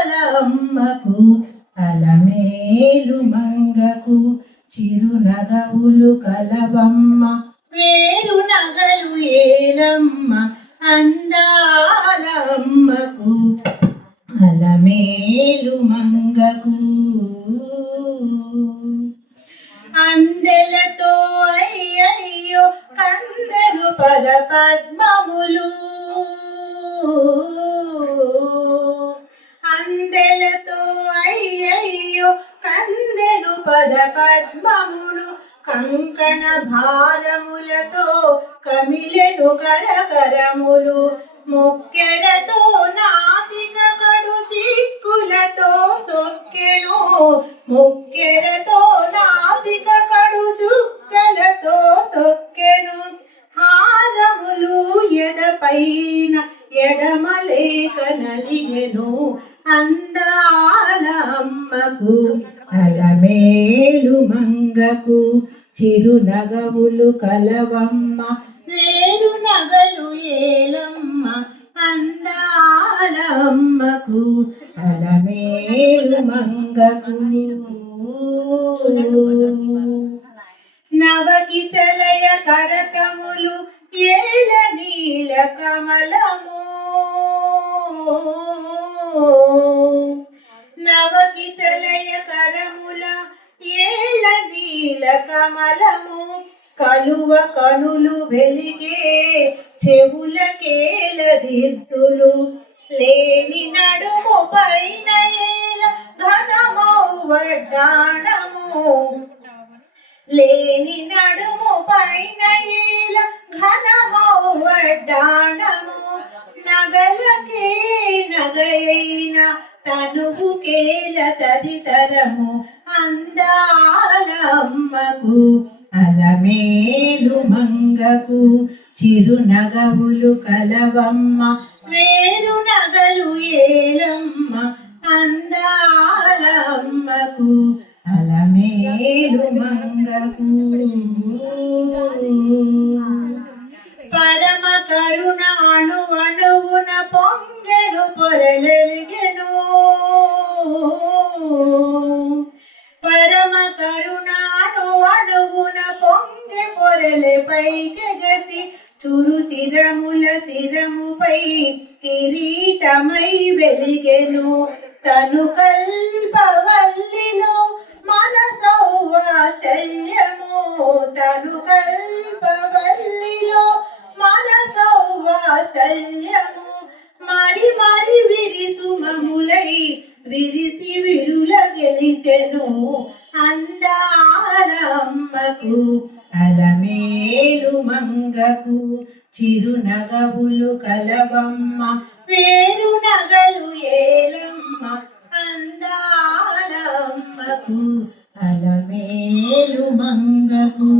అందాలమ్మకు అలమేలు మంగకు చిరునగవులు కలవమ్మ. వేరు నగలు ఏలమ్మ అందాలమ్మకు అలమేలు మంగకు. అందెలతో అయ్యయ్యో కందరు పద పద్మములు. అందెలతో అయ్యయ్యో కందెను పద పద్మములు కంకణ భారములతో కమిలను కరకరములు మొక్కెరతో నాతిక కడు చిక్కులతో తొక్కెను మొక్కెరతో నాతిక కడు చుక్కలతో తొక్కెను హారములు ఎడపైన ఎడమలేక నలిగెను అందాల అమ్మకు అలమేలు మంగకు చిరునగవులు కలవమ్మ. వేరు నగలు ఏలమ్మ అందాల అమ్మకు అలమేలు మంగకు నవకితలయ కమలము కలువ కనులు వెలిగే చెవుల దిద్దులు. లేని నడుము పైన ఏల ఘనమౌ వడ్డాణము. లేని నడుము పైన ఏల ఘనమౌ వడ్డాణము. నగలకే నగయైన తనువుకేల తదితరము. అందాలమ్మకు అలమేలు మంగకు చిరునగవులు కలవమ్మ వేరు నగలు ఏలమ్మ అందాలమ్మకు అలమేలు మంగకు. పరమ కరుణ అణు అణువున పొంగెను పొరలెలిగెను పై జగసి చురు శిరముల శిరముపై కిరీటమై వెలిగెను. తను కల్పవల్లిలో మన సౌవాసల్యము తను కల్పవల్లిలో మన సౌవాసల్యము మరి మరి విరిసుమములై విరిసి విరుల గెలిచెను. అందాల అలమే మంగకు చిరునగవులు కలవమ్మ. పేరు నగలు ఏలమ్మ అందాలమ్మకు అలమేలు మంగకు.